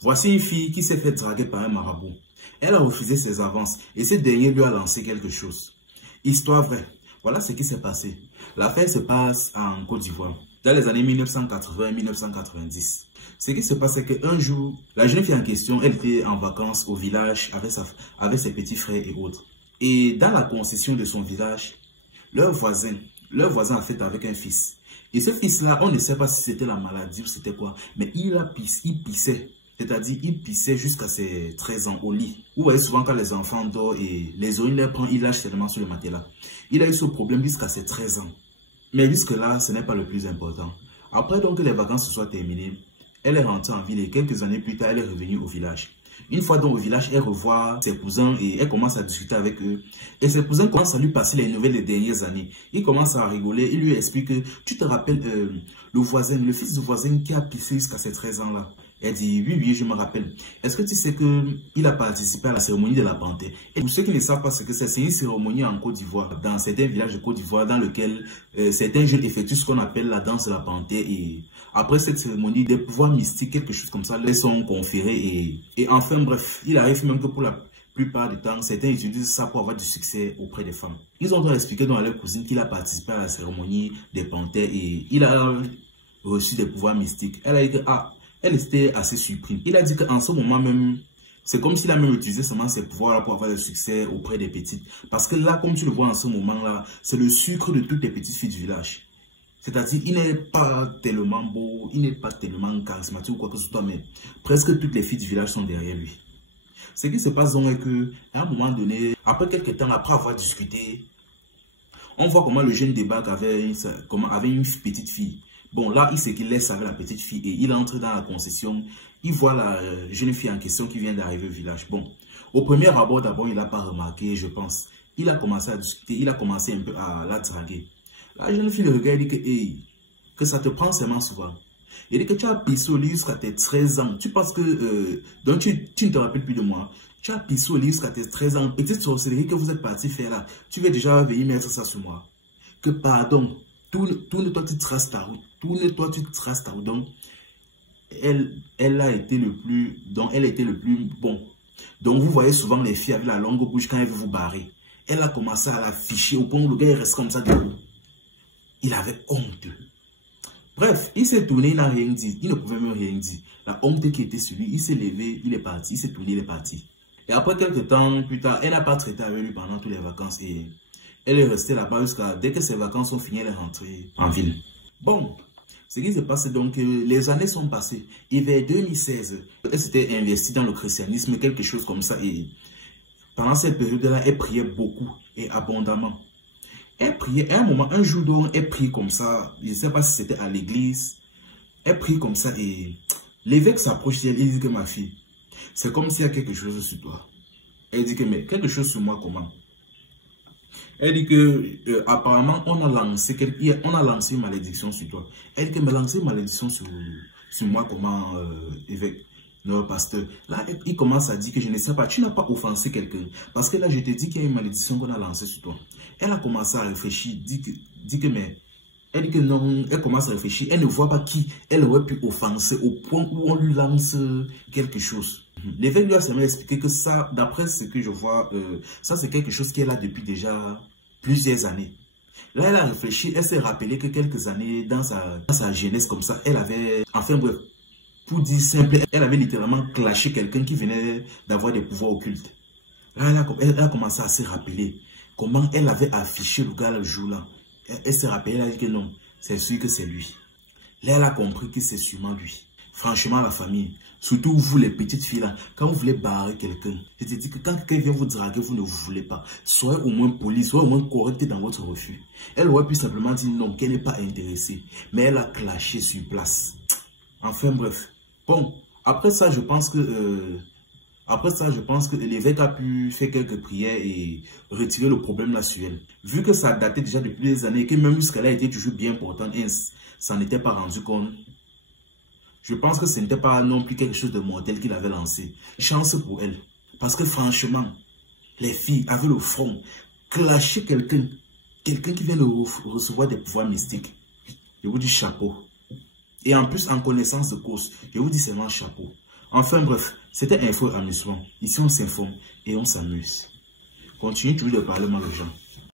Voici une fille qui s'est fait draguer par un marabout. Elle a refusé ses avances et ce dernier lui a lancé quelque chose. Histoire vraie. Voilà ce qui s'est passé. L'affaire se passe en Côte d'Ivoire, dans les années 1980 et 1990. Ce qui se passe, c'est qu'un jour, la jeune fille en question, elle était en vacances au village avec ses petits frères et autres. Et dans la concession de son village, leur voisin a fait avec un fils. Et ce fils-là, on ne sait pas si c'était la maladie ou c'était quoi, mais il pissait. C'est-à-dire, il pissait jusqu'à ses 13 ans au lit. Vous voyez souvent quand les enfants dorment et les urines les prennent, ils lâchent seulement sur le matelas. Il a eu ce problème jusqu'à ses 13 ans. Mais jusque-là, ce n'est pas le plus important. Après donc que les vacances se soient terminées, elle est rentrée en ville et quelques années plus tard, elle est revenue au village. Une fois donc au village, elle revoit ses cousins et elle commence à discuter avec eux. Et ses cousins commencent à lui passer les nouvelles des dernières années. Il commence à rigoler, il lui explique que tu te rappelles le voisin, le fils du voisin qui a pissé jusqu'à ses 13 ans là. Elle dit, oui, je me rappelle. Est-ce que tu sais qu'il a participé à la cérémonie de la panthère? Et pour ceux qui ne savent pas ce que c'est une cérémonie en Côte d'Ivoire, dans certains villages de Côte d'Ivoire, dans lequel certains jeunes effectuent ce qu'on appelle la danse de la panthère. Et après cette cérémonie, des pouvoirs mystiques, quelque chose comme ça, les sont conférés. Et enfin, bref, il arrive même que pour la plupart du temps, certains utilisent ça pour avoir du succès auprès des femmes. Ils ont expliqué donc à leur cousine qu'il a participé à la cérémonie des panthères et il a reçu des pouvoirs mystiques. Elle a dit que, elle était assez surprise. Il a dit qu'en ce moment même, c'est comme s'il a même utilisé seulement ses pouvoirs pour avoir du succès auprès des petites. Parce que là, comme tu le vois en ce moment-là, c'est le sucre de toutes les petites filles du village. C'est-à-dire, il n'est pas tellement beau, il n'est pas tellement charismatique ou quoi que ce soit, mais presque toutes les filles du village sont derrière lui. Ce qui se passe donc est qu'à un moment donné, après quelques temps, après avoir discuté, on voit comment le jeune débarque avec une petite fille. Bon, là, il sait qu'il laisse avec la petite fille et il entre dans la concession. Il voit la jeune fille en question qui vient d'arriver au village. Bon, au premier abord, d'abord, il n'a pas remarqué, je pense. Il a commencé à discuter, il a commencé un peu à la draguer. La jeune fille le regarde et dit que, hey, que ça te prend seulement souvent. Il dit que tu as pissé au lit jusqu'à tes 13 ans. Tu penses que, donc tu ne te rappelles plus de moi. Tu as pissé au lit jusqu'à tes 13 ans. Petite sorcellerie que vous êtes parti faire là. Tu veux déjà venir mettre ça sur moi. Que pardon. Tourne-toi, tu traces ta route. Tourne-toi, tu traces ta route. Donc, elle a été le plus bon. Donc, vous voyez souvent les filles avec la longue bouche quand elles veulent vous barrer. Elle a commencé à l'afficher au point où le gars reste comme ça debout. Il avait honte. Bref, il s'est tourné, il n'a rien dit. Il ne pouvait même rien dire. La honte qui était sur lui, il s'est levé, il est parti. Il s'est tourné, il est parti. Et après quelques temps plus tard, elle n'a pas traité avec lui pendant toutes les vacances et elle est restée là-bas jusqu'à dès que ses vacances sont finies, elle est rentrée en ville. Bon, ce qui se passe donc, les années sont passées. Et vers 2016, elle s'était investie dans le christianisme, quelque chose comme ça. Et pendant cette période-là, elle priait beaucoup et abondamment. Elle priait, à un moment, un jour donc, elle prie comme ça. Je ne sais pas si c'était à l'église. Elle prie comme ça et l'évêque s'approche d'elle et dit que ma fille, c'est comme s'il y a quelque chose sur toi. Elle dit que, mais quelque chose sur moi, comment? Elle dit que apparemment on a lancé une malédiction sur toi. Elle dit que mais lancer une malédiction sur moi comment évêque, non pasteur. Là il commence à dire que je ne sais pas, tu n'as pas offensé quelqu'un parce que là je te dis qu'il y a une malédiction qu'on a lancée sur toi. Elle a commencé à réfléchir, dit que mais elle dit que non, elle commence à réfléchir, elle ne voit pas qui elle aurait pu offenser au point où on lui lance quelque chose. L'évêque lui a seulement expliqué que ça, d'après ce que je vois, ça c'est quelque chose qu'elle a depuis déjà plusieurs années. Là, elle a réfléchi, elle s'est rappelé que quelques années dans sa jeunesse comme ça, elle avait, enfin bref, pour dire simple, elle avait littéralement clashé quelqu'un qui venait d'avoir des pouvoirs occultes. Là, elle a commencé à se rappeler comment elle avait affiché le gars le jour-là. Elle s'est rappelée, elle a dit que non, c'est sûr que c'est lui. Là, elle a compris que c'est sûrement lui. Franchement, la famille, surtout vous les petites filles là, quand vous voulez barrer quelqu'un, je te dis que quand quelqu'un vient vous draguer, vous ne vous voulez pas. Soyez au moins poli, soyez au moins correct dans votre refus. Elle aurait pu simplement dire non, qu'elle n'est pas intéressée. Mais elle a clashé sur place. Enfin bref. Bon, après ça, je pense que l'évêque a pu faire quelques prières et retirer le problème là sur elle. Vu que ça datait déjà depuis des années et que même jusqu'à là était toujours bien important et ça n'était pas rendu compte. Je pense que ce n'était pas non plus quelque chose de mortel qu'il avait lancé. Chance pour elle. Parce que franchement, les filles avaient le front. Clasher quelqu'un qui vient de recevoir des pouvoirs mystiques. Je vous dis chapeau. Et en plus, en connaissance de cause, je vous dis seulement chapeau. Enfin bref, c'était info amusement. Ici on s'informe et on s'amuse. Continue toujours de parler mal aux gens.